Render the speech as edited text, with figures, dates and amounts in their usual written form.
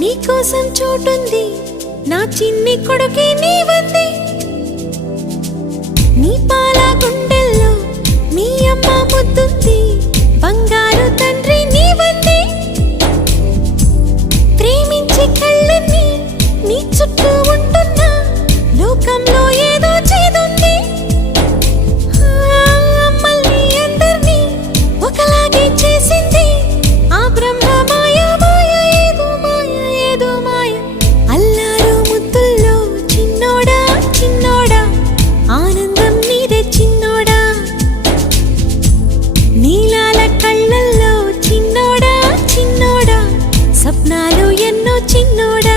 నీకోసం చోటుంది నా చిన్ని కొడుకే నీవంది నీ పాల గుండెల్లో నీ అమ్మ ముద్దుంది బంగారు తండ్రి నీవంది ప్రేమించి కళ్ళని నీ చుట్టూ ఉంటున్నా లోకంలో ఏదో చేదుంది మళ్ళీ అందరినీ ఒకలాగే చేసింది ఆ బ్రహ్మ మాయ మాయ ఏదో మాయ ఏదో మాయ అల్లారు ముద్దుల్లో చిన్నోడా చిన్నోడా ఆనందం నీదే చిన్నోడా నీలాల కళ్ళల్లో చిన్నోడా చిన్నోడా స్వప్నాలు ఎన్నో చిన్నోడా